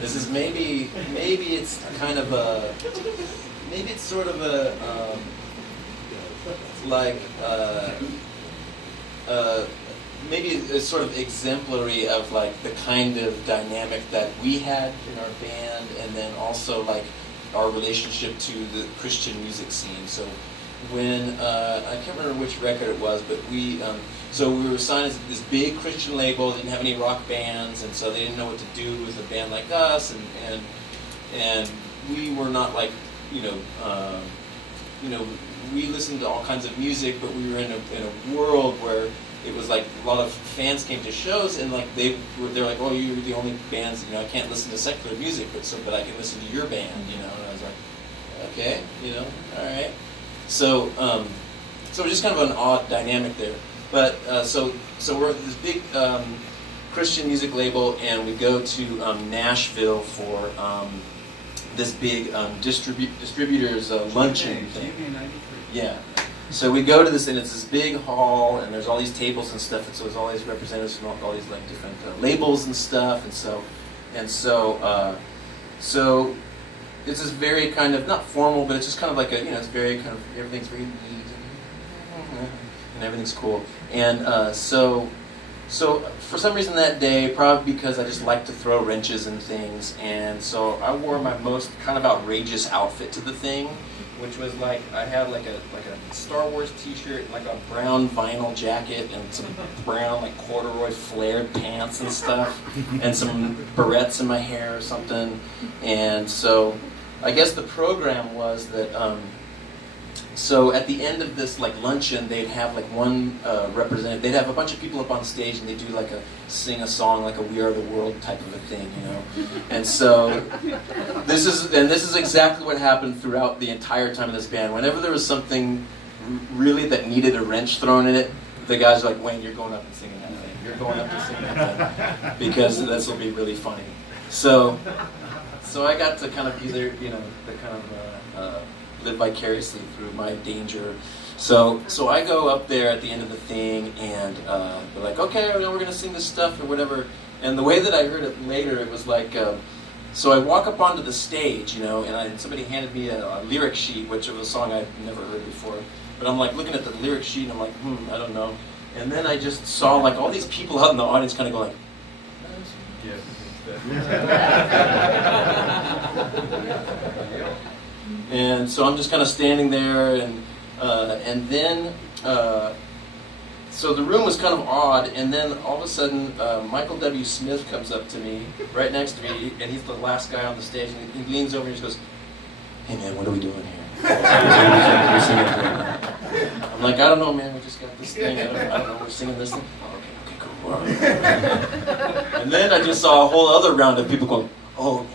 This is maybe it's kind of a, maybe it's sort of a, like, maybe it's sort of exemplary of like the kind of dynamic that we had in our band, and then also like our relationship to the Christian music scene. So when, I can't remember which record it was, but so we were signed as this big Christian label, didn't have any rock bands, and so they didn't know what to do with a band like us, and we were not like, we listened to all kinds of music, but we were in a world where it was like a lot of fans came to shows, and like they're like, oh, you're the only bands, I can't listen to secular music, but I can listen to your band, and I was like, okay, all right. So so it was just kind of an odd dynamic there. But so we're at this big Christian music label, and we go to Nashville for this big distributors luncheon thing. Yeah. So we go to this, and it's this big hall, and there's all these tables and stuff, and so there's all these representatives from all these like different labels and stuff, and so it's this very kind of, not formal, but it's just kind of like a, it's very kind of, everything's very neat and everything's cool. And so for some reason that day, probably because I just like to throw wrenches and things, and so I wore my most kind of outrageous outfit to the thing, which was like, I had like a Star Wars t-shirt and like a brown vinyl jacket and some brown like corduroy flared pants and stuff, and some barrettes in my hair or something. And so I guess the program was that, so at the end of this like luncheon, they'd have like one representative, they'd have a bunch of people up on stage, and they do like sing a song, like a We Are the World type of a thing, And so this is exactly what happened throughout the entire time of this band. Whenever there was something really that needed a wrench thrown in it, the guys are like, Wayne, you're going up and singing that thing. You're going up and singing that thing, because this will be really funny. So I got to kind of be there, the kind of live vicariously through my danger. So I go up there at the end of the thing, and they're like, okay, we're going to sing this stuff or whatever. And the way that I heard it later, it was like, so I walk up onto the stage, and somebody handed me a lyric sheet, which was a song I'd never heard before. But I'm like looking at the lyric sheet, and I'm like, I don't know. And then I just saw like all these people out in the audience kind of go like, and so I'm just kind of standing there, and then so the room was kind of odd, and then all of a sudden Michael W. Smith comes up to me right next to me, and he's the last guy on the stage, and he leans over and he just goes, hey man, what are we doing here? I'm like, I don't know, man, we just got this thing, I don't know, we're singing this thing. Oh, okay, cool. And then I just saw a whole other round of people going, oh,